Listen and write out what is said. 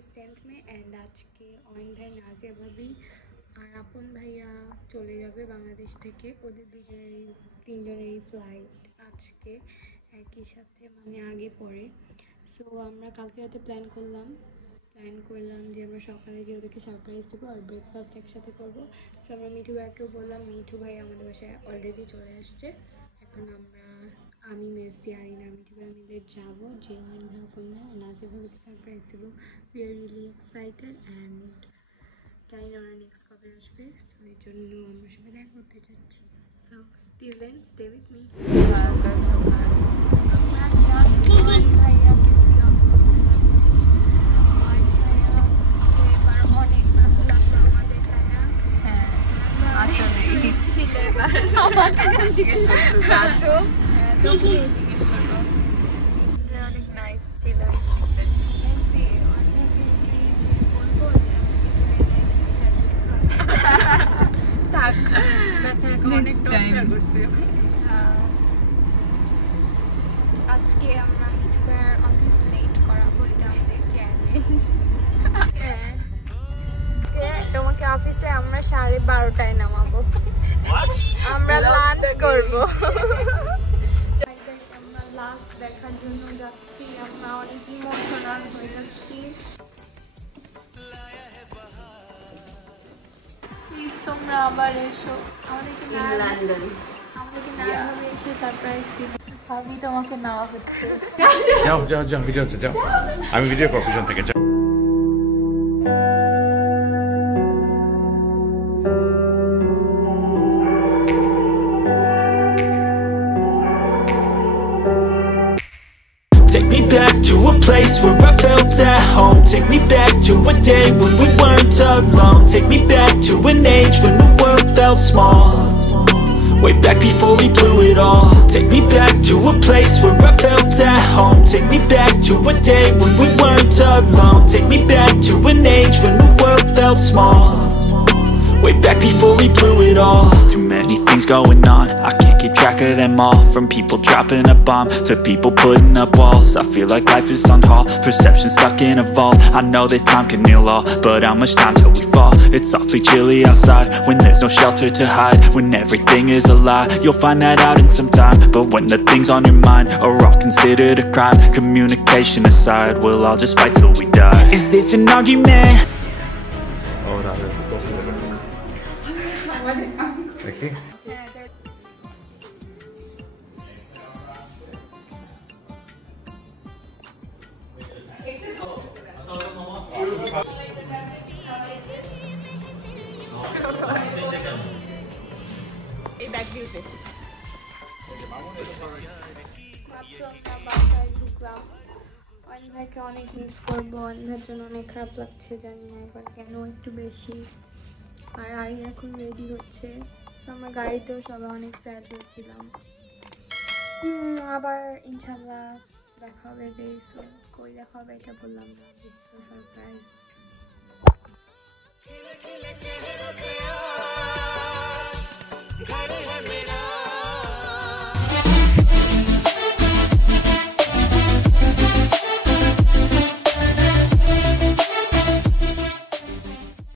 is 10th May and আজকে অয়ন ভাই, নাজিয়া ভাবি আর আপন ভাইয়া চলে যাবে বাংলাদেশ থেকে। ওদের তিনজনেরই ফ্লাইট আজকে একই সাথে, মানে আগে পরে। সো আমরা কালকে রাতে প্ল্যান করলাম যে আমরা সকালে যে ওদেরকে সারপ্রাইজ দেবো আর ব্রেকফাস্ট একসাথে করবো। সো আমরা মিঠু ভাইকেও বললাম, মিঠু ভাই আমাদের বাসায় অলরেডি চলে আসছে। এখন আমি মেজদি আরিনা মিঠু ভাই মিলে যাবো যে অয়ন ভাই আপন ভাই নাজিয়া ভাবিকে সারপ্রাইজ দেবো। We are really excited and জানি না ওরা নেক্সট কবে আসবে। সো এই জন্য আমরা সবাই দেখা করতে যাচ্ছি। So till then stay with me. ভাইয়াকে সি অফ করতে যাচ্ছি। এবার অনেক ভালো লাগলো আমাদের ভাইয়া। হ্যাঁ আসলে ছিল এবার আমাকে জিজ্ঞেস করছো তোকে জিজ্ঞেস করবো। অনেক নাইস ছিল। আজকে আমরা মিঠু ভাইয়ের অফিস লেট করাবো, এটা আমাদের চ্যালেঞ্জ। তোমাকে অফিসে আমরা 12:30টায় নামাবো, আমরা লাঞ্চ করবো। আমরা লাস্ট দেখার জন্য যাচ্ছি, আমরা অনেক ইমোশনাল হয়ে যাচ্ছি। প্লিজ তোমরা আবার এসো আমাদেরকে না ভাবে এসে সারপ্রাইজ দিও। ভাবি তোমাকে নেওয়া হচ্ছে। যাও ভিডিও হচ্ছে, যাও আমি ভিডিও প্রফেশন থেকে যাও। Take me back to a place where I felt at home. Take me back to a day when we weren't alone. Take me back to an age when the world felt small. Way back before we blew it all. Take me back to a place where I felt at home. Take me back to a day when we weren't alone. Take me back to an age when the world felt small. Way back before we blew it all. Too many things going on, I can't keep track of them all. From people dropping a bomb to people putting up walls. I feel like life is on hold, perception stuck in a vault. I know that time can heal all, but how much time till we fall? It's awfully chilly outside, when there's no shelter to hide. When everything is a lie, you'll find that out in some time. But when the things on your mind are all considered a crime, communication aside, we'll all just fight till we die. Is this an argument? Okay. বাসায় ঢুকলাম, অয়ন ভাইকে অনেক মিস করবো। অয়ন ভাইয়ের জন্য অনেক খারাপ লাগছে, জানি না এবার কেন একটু বেশি। আর আরিনা এখন রেডি হচ্ছে। আমরা গাড়িতেও সবাই অনেক স্যাড হয়েছিলাম। আবার ইনশাল্লাহ দেখা হবে ভেরি সুন। কই দেখা হবে এটা বললাম না, দিস ইজ আ সারপ্রাইজ।